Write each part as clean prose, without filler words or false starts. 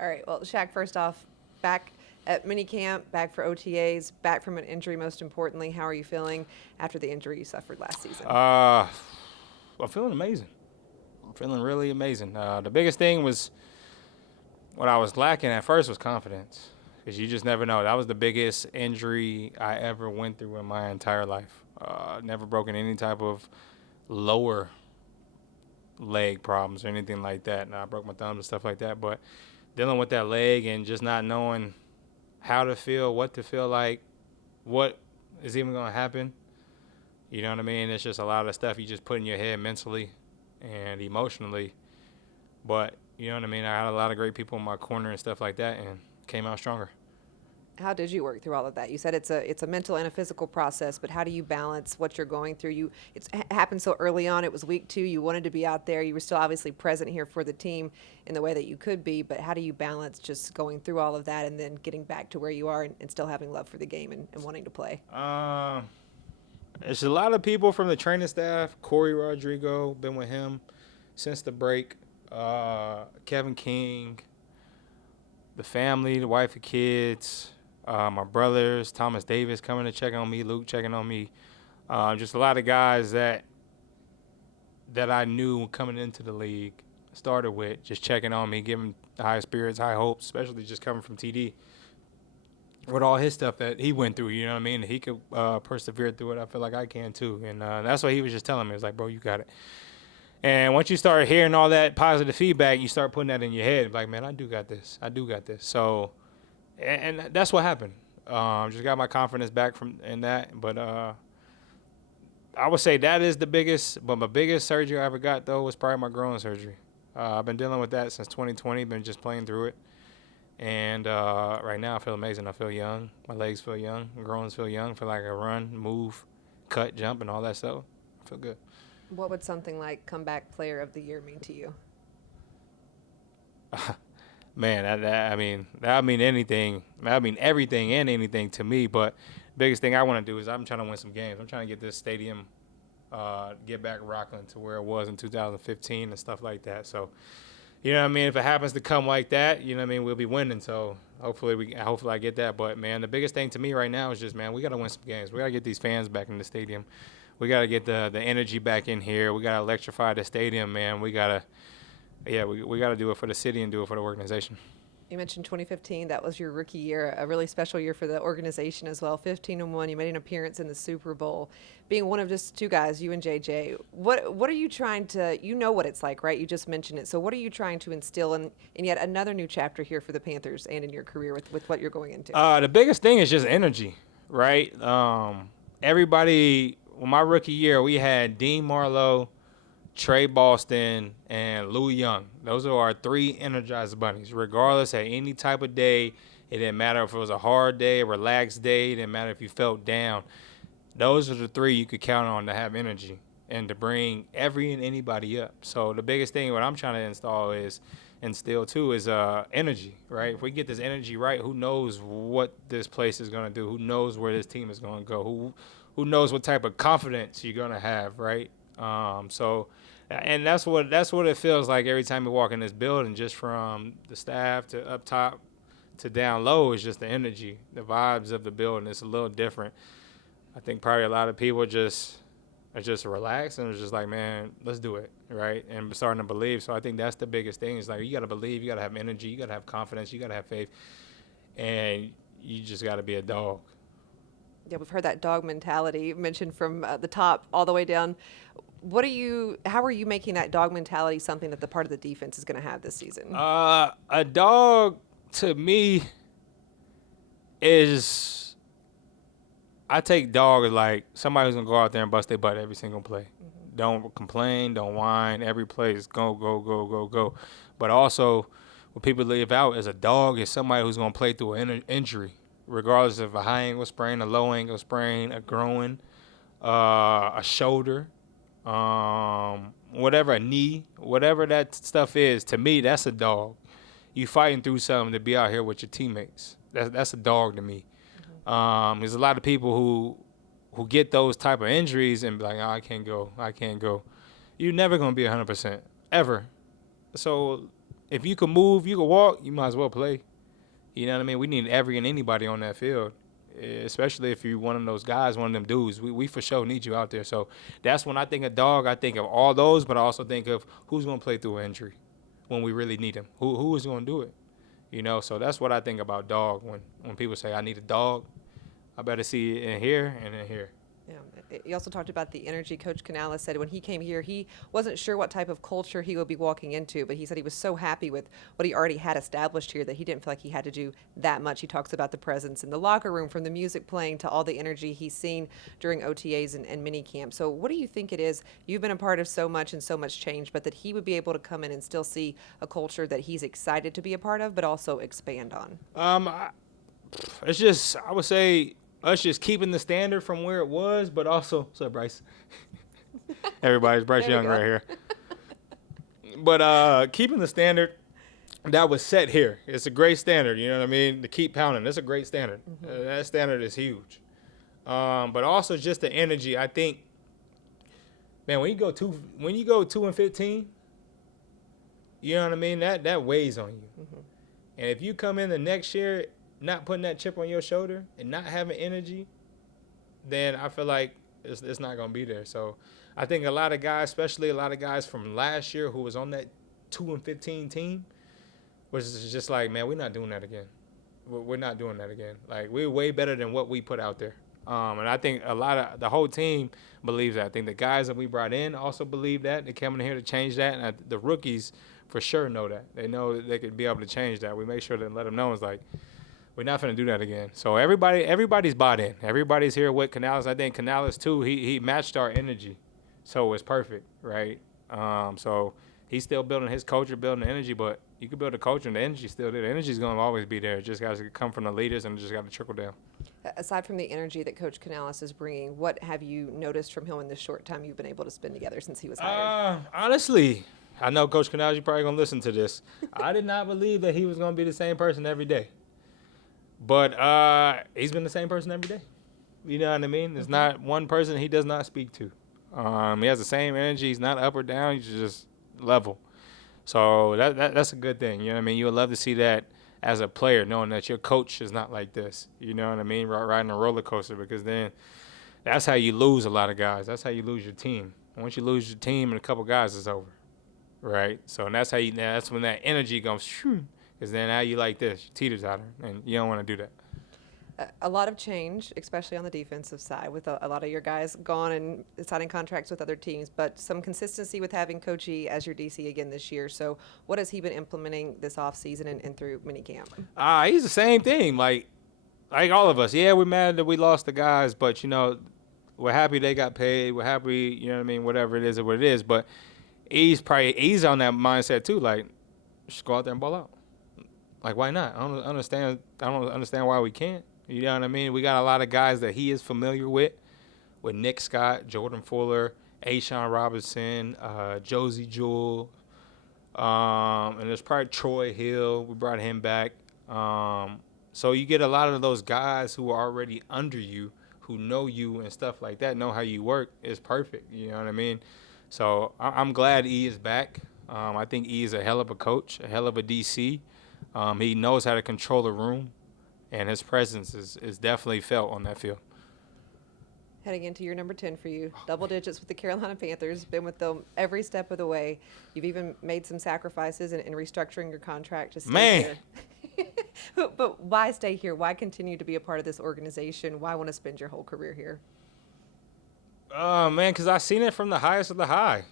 All right. Well, Shaq, first off, back at minicamp, back for OTAs, back from an injury, most importantly. How are you feeling after the injury you suffered last season? I'm feeling amazing. I'm feeling really amazing. The biggest thing was what I was lacking at first was confidence, because you just never know. That was the biggest injury I ever went through in my entire life. Never broken any type of lower leg problems or anything like that. Now I broke my thumbs and stuff like that, but dealing with that leg and just not knowing how to feel, what to feel like, what is even going to happen. You know what I mean? It's just a lot of stuff you just put in your head mentally and emotionally. But you know what I mean? I had a lot of great people in my corner and stuff like that, and came out stronger. How did you work through all of that? You said it's a mental and a physical process, but how do you balance what you're going through? It's happened so early on. It was week 2. You wanted to be out there. You were still obviously present here for the team in the way that you could be, but how do you balance just going through all of that and then getting back to where you are and still having love for the game and wanting to play? There's a lot of people from the training staff. Corey Rodrigo, been with him since the break. Kevin King, the family, the wife and kids, my brothers, Thomas Davis coming to check on me, Luke checking on me. Just a lot of guys that I knew coming into the league, started with, just checking on me, giving high spirits, high hopes, especially just coming from TD with all his stuff that he went through. You know what I mean? He could persevere through it. I feel like I can too, and that's what he was just telling me. It's like, bro, you got it. And once you start hearing all that positive feedback, you start putting that in your head. Like, man, I do got this. I do got this. So, and that's what happened. Just got my confidence back from in that. But I would say that is the biggest. But my biggest surgery I ever got, though, was probably my groin surgery. I've been dealing with that since 2020. Been just playing through it. And right now I feel amazing. I feel young. My legs feel young. My groins feel young. I feel like I run, move, cut, jump, and all that stuff. I feel good. What would something like comeback player of the year mean to you? Man, that mean anything. That mean everything and anything to me. But biggest thing I want to do is I'm trying to win some games. I'm trying to get this stadium, get back Rockland to where it was in 2015 and stuff like that. So, you know what I mean? If it happens to come like that, you know what I mean, we'll be winning. So hopefully I get that. But man, the biggest thing to me right now is just, man, we got to win some games. We got to get these fans back in the stadium. We got to get the energy back in here. We got to electrify the stadium, man. We got to we got to do it for the city and do it for the organization. You mentioned 2015. That was your rookie year, a really special year for the organization as well. 15-1. You made an appearance in the Super Bowl, being one of just 2 guys, you and JJ. What are you trying to? You know what it's like, right? You just mentioned it. So what are you trying to instill in yet another new chapter here for the Panthers and in your career with what you're going into? The biggest thing is just energy, right? Everybody, well, my rookie year, we had Dean Marlowe, Trey Boston, and Lou Young. Those are our 3 energized bunnies. Regardless, at any type of day, it didn't matter if it was a hard day, a relaxed day, it didn't matter if you felt down. Those are the 3 you could count on to have energy and to bring every and anybody up. So the biggest thing what I'm trying to instill too is energy, right? If we get this energy right, who knows what this place is going to do? Who knows where this team is going to go? Who knows what type of confidence you're going to have, right? And that's what it feels like every time you walk in this building, just from the staff to up top to down low, is just the energy, the vibes of the building. It's a little different. I think probably a lot of people are just relaxed and it's just like, man, let's do it, right? And starting to believe. So I think that's the biggest thing. Is like, you got to believe, you got to have energy, you got to have confidence, you got to have faith, and you just got to be a dog. Yeah, we've heard that dog mentality mentioned from the top all the way down. How are you making that dog mentality something that the part of the defense is going to have this season? A dog to me is, I take dog as like somebody who's gonna go out there and bust their butt every single play. Mm-hmm. Don't complain, don't whine. Every play is go, go, go, go, go. But also, what people leave out is a dog is somebody who's gonna play through an injury, regardless of a high ankle sprain, a low ankle sprain, a groin, a shoulder, whatever, a knee, whatever that stuff is. To me, that's a dog. You fighting through something to be out here with your teammates. That's a dog to me. There's a lot of people who get those type of injuries and be like, oh, I can't go. You're never gonna be 100% ever. So if you can move, you can walk, you might as well play. You know what I mean? We need every and anybody on that field, especially if you're one of those guys, one of them dudes. We for sure need you out there. So that's when I think of dog. I think of all those, but I also think of who's going to play through an injury when we really need him. Who is going to do it? You know, so that's what I think about dog. When people say I need a dog, I better see it in here and in here. Yeah. You also talked about the energy. Coach Canales said when he came here, he wasn't sure what type of culture he would be walking into, but he said he was so happy with what he already had established here that he didn't feel like he had to do that much. He talks about the presence in the locker room, from the music playing to all the energy he's seen during OTAs and minicamp. So what do you think it is? You've been a part of so much and so much change, but that he would be able to come in and still see a culture that he's excited to be a part of, but also expand on? It's just, I would say, us just keeping the standard from where it was, but also, what's up, Bryce? Everybody's Bryce Young right here. But keeping the standard that was set here. It's a great standard, you know what I mean? To keep pounding. That's a great standard. That standard is huge. But also just the energy. I think, man, when you go 2-15, you know what I mean? That weighs on you. And if you come in the next year not putting that chip on your shoulder and not having energy, then I feel like it's not going to be there. So I think a lot of guys, especially a lot of guys from last year who was on that 2-15 team, was just like, man, we're not doing that again. We're not doing that again. Like, we're way better than what we put out there. And I think the whole team believes that. I think the guys that we brought in also believe that. They came in here to change that. And the rookies for sure know that. They know that they could be able to change that. We make sure to let them know it's like, we're not going to do that again. So everybody's bought in. Everybody's here with Canales. I think Canales, too, he matched our energy. So it's perfect, right? So he's still building his culture, building the energy, but you can build a culture and the energy's still there. The energy's going to always be there. It just got to come from the leaders and it just got to trickle down. Aside from the energy that Coach Canales is bringing, what have you noticed from him in the short time you've been able to spend together since he was hired? Honestly, I know Coach Canales, you're probably going to listen to this. I did not believe that he was going to be the same person every day. But he's been the same person every day. You know what I mean? There's not one person he does not speak to. He has the same energy. He's not up or down. He's just level. So that's a good thing. You know what I mean? You would love to see that as a player, knowing that your coach is not like this. You know what I mean? Riding a roller coaster, because then that's how you lose a lot of guys. That's how you lose your team. Once you lose your team and a couple guys, it's over. Right? So that's when that energy goes shoo. Because then now you like this, teeter-totter, and you don't want to do that. A lot of change, especially on the defensive side, with a lot of your guys gone and signing contracts with other teams, but some consistency with having Coach E as your DC again this year. So what has he been implementing this offseason and through minicamp? He's the same thing, like all of us. Yeah, we're mad that we lost the guys, but, you know, we're happy they got paid. We're happy, you know what I mean, whatever it is or what it is. But he's on that mindset too, like, just go out there and ball out. Like, why not? I don't understand why we can't. You know what I mean? We got a lot of guys that he is familiar with Nick Scott, Jordan Fuller, A'Shawn Robinson, Josie Jewell, and there's probably Troy Hill. We brought him back. So you get a lot of those guys who are already under you, who know you and stuff like that, know how you work. It's perfect. You know what I mean? So I'm glad E is back. I think E is a hell of a coach, a hell of a DC. He knows how to control a room, and his presence is definitely felt on that field. Heading into year number 10 for you, double digits with the Carolina Panthers, been with them every step of the way. You've even made some sacrifices in restructuring your contract to stay here. But why stay here? Why continue to be a part of this organization? Why want to spend your whole career here? Man, because I seen it from the highest of the high.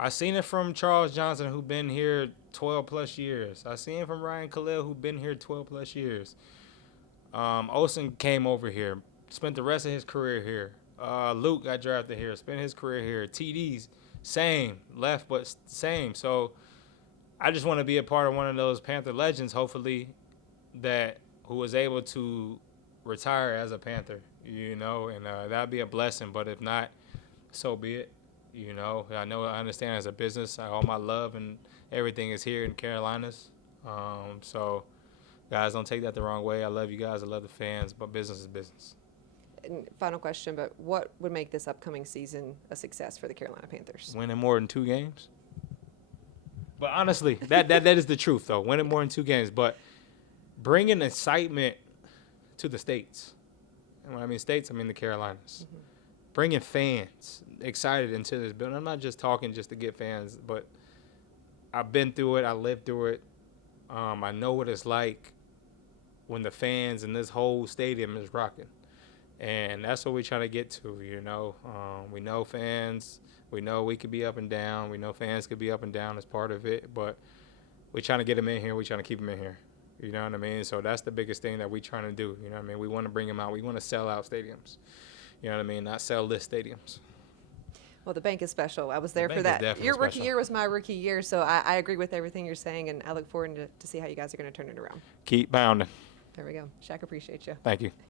I seen it from Charles Johnson, who's been here 12-plus years. I seen it from Ryan Khalil, who's been here 12-plus years. Olsen came over here, spent the rest of his career here. Luke got drafted here, spent his career here. TD's same, left but same. So I just want to be a part of one of those Panther legends, hopefully, who was able to retire as a Panther, you know, and that'd be a blessing. But if not, so be it. You know, I understand as a business, all my love and everything is here in Carolinas. So guys, don't take that the wrong way. I love you guys. I love the fans, but business is business. And final question, but what would make this upcoming season a success for the Carolina Panthers? Winning more than 2 games. But honestly, that is the truth, though. Winning more than 2 games. But bringing excitement to the States. And when I mean States, I mean the Carolinas. Mm-hmm. Bringing fans excited into this building. I'm not just talking just to get fans, but I've been through it. I lived through it. I know what it's like when the fans in this whole stadium is rocking. And that's what we're trying to get to, you know. We know fans. We know we could be up and down. We know fans could be up and down as part of it. But we're trying to get them in here. We're trying to keep them in here. You know what I mean? So that's the biggest thing that we're trying to do. You know what I mean? We want to bring them out. We want to sell out stadiums. You know what I mean? Not sell list stadiums. Well, the bank is special. I was there for that. Your rookie year was my rookie year, so I agree with everything you're saying, and I look forward to see how you guys are going to turn it around. Keep pounding. There we go. Shaq, appreciate you. Thank you.